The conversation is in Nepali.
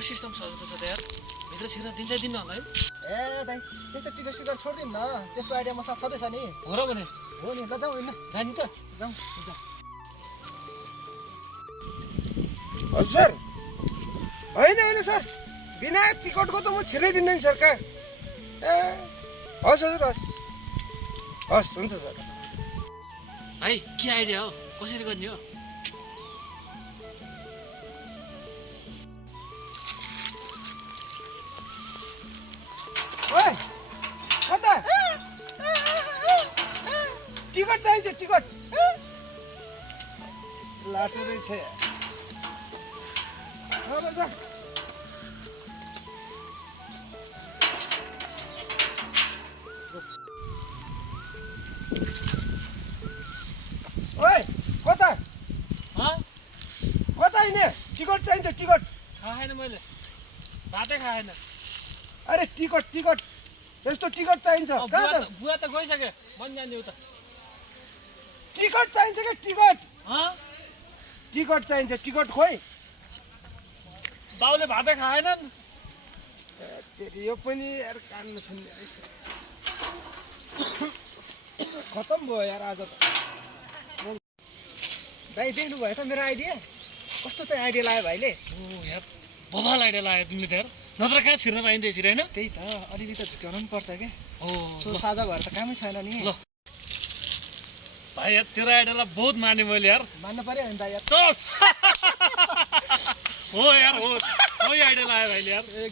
टिकट सिस्टम सजिलो छ त यार भित्र छिर्न दिन्छ दिन्न होला है ए दाइ त्यही त टिकट सिकट छोड्दिनु न त्यसको आइडिया म साथ छँदैछ नि हो र भने हो नि ल जाउँ होइन जानी त जाउँ हजुर सर होइन सर बिना टिकटको त म छिर्नै नि सर कहाँ ए हस् हजुर हस् हुन्छ सर है के आइडिया हो कसरी गर्ने हो ओए कता टिकट चाहिन्छ टिकट लाटो रहेछ जा ओए कता कता हिँड्ने टिकट चाहिन्छ टिकट खाएन मैले भातै खाएन अरे टिकट यस्तो टिकट चाहिन्छ कहाँ त बुवा त गइसक्यो मन जाने उता टिकट चाहिन्छ क्या टिकट टिकट चाहिन्छ टिकट खोइ बाउले भातै खाएनन् यो पनि यार कान नछुन्ने रहेछ खतम भयो यार आज दाइ देख्नु भयो त मेरो आइडिया कस्तो चाहिँ आइडिया लाग्यो भाइले ओ यार बबाल आइडिया लाग्यो तिमीले त यार नत्र कहाँ छिर्न पाइन्छ यसरी होइन त्यही त अलिअलि त झुक्याउनु पनि पर्छ क्या हो सो साझा भएर त कामै छैन नि ल भाइ यार तेरो आइडियालाई बहुत माने मैले यार मान्नु पर्यो नि दाइ यार चोस हो यार हो सही आइडिया लाग्यो भाइले यार